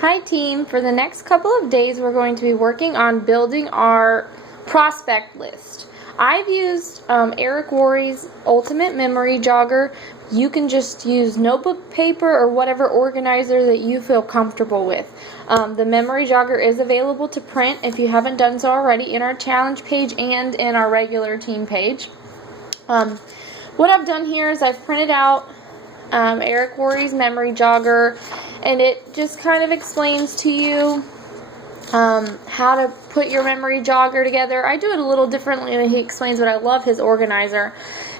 Hi team, for the next couple of days we're going to be working on building our prospect list. I've used Eric Worre's Ultimate Memory Jogger. You can just use notebook paper or whatever organizer that you feel comfortable with. The Memory Jogger is available to print if you haven't done so already in our challenge page and in our regular team page. What I've done here is I've printed out Eric Worre's Memory Jogger, and it just kind of explains to you how to put your memory jogger together. I do it a little differently than he explains, but I love his organizer.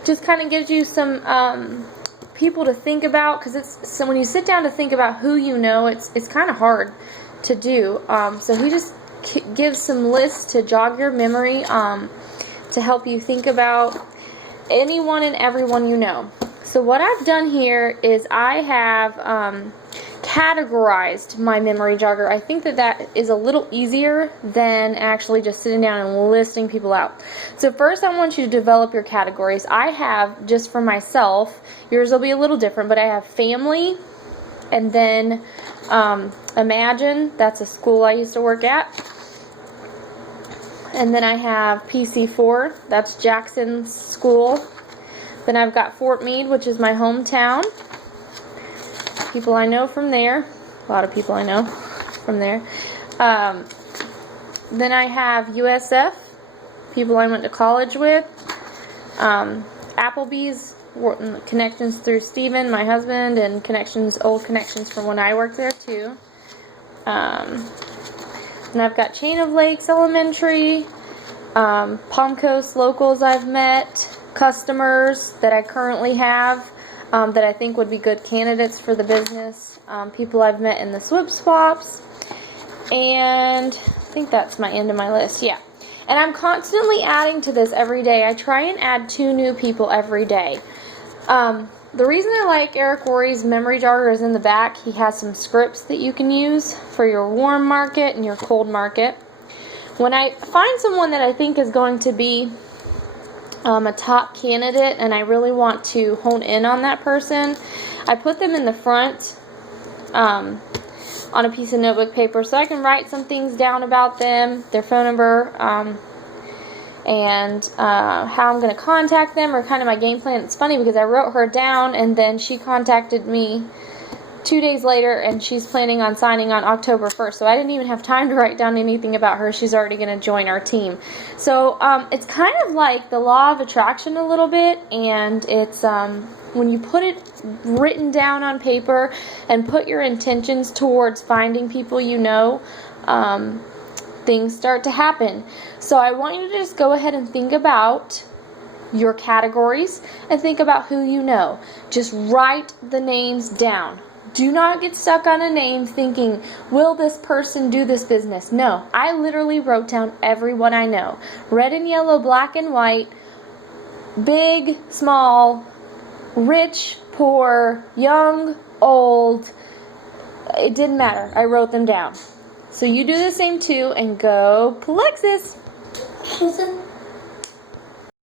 Just kind of gives you some people to think about, because so when you sit down to think about who you know, it's kind of hard to do. So he just gives some lists to jog your memory to help you think about anyone and everyone you know. So what I've done here is I have categorized my memory jogger. I think that is a little easier than actually just sitting down and listing people out. So first I want you to develop your categories. I have, just for myself, yours will be a little different, but I have family, and then Imagine, that's a school I used to work at. And then I have PC4, that's Jackson's school. Then I've got Fort Meade, which is my hometown. People I know from there. A lot of people I know from there. Then I have USF, people I went to college with. Applebee's, connections through Steven, my husband, and old connections from when I worked there too. And I've got Chain of Lakes Elementary, Palm Coast locals I've met, customers that I currently have that I think would be good candidates for the business, people I've met in the Swip Swaps, and I think that's my end of my list, yeah. And I'm constantly adding to this every day. I try and add 2 new people every day. The reason I like Eric Worre's Memory Jogger is in the back. He has some scripts that you can use for your warm market and your cold market. When I find someone that I think is going to be a top candidate and I really want to hone in on that person, I put them in the front on a piece of notebook paper so I can write some things down about them, their phone number, and how I'm going to contact them, or kind of my game plan. It's funny because I wrote her down and then she contacted me 2 days later, and she's planning on signing on October 1st, so I didn't even have time to write down anything about her. She's already going to join our team. So it's kind of like the law of attraction a little bit, and it's when you put it written down on paper and put your intentions towards finding people you know, things start to happen. So I want you to just go ahead and think about your categories and think about who you know. Just write the names down. Do not get stuck on a name thinking, will this person do this business? No, I literally wrote down everyone I know. Red and yellow, black and white, big, small, rich, poor, young, old. It didn't matter. I wrote them down. So you do the same too, and go Plexus.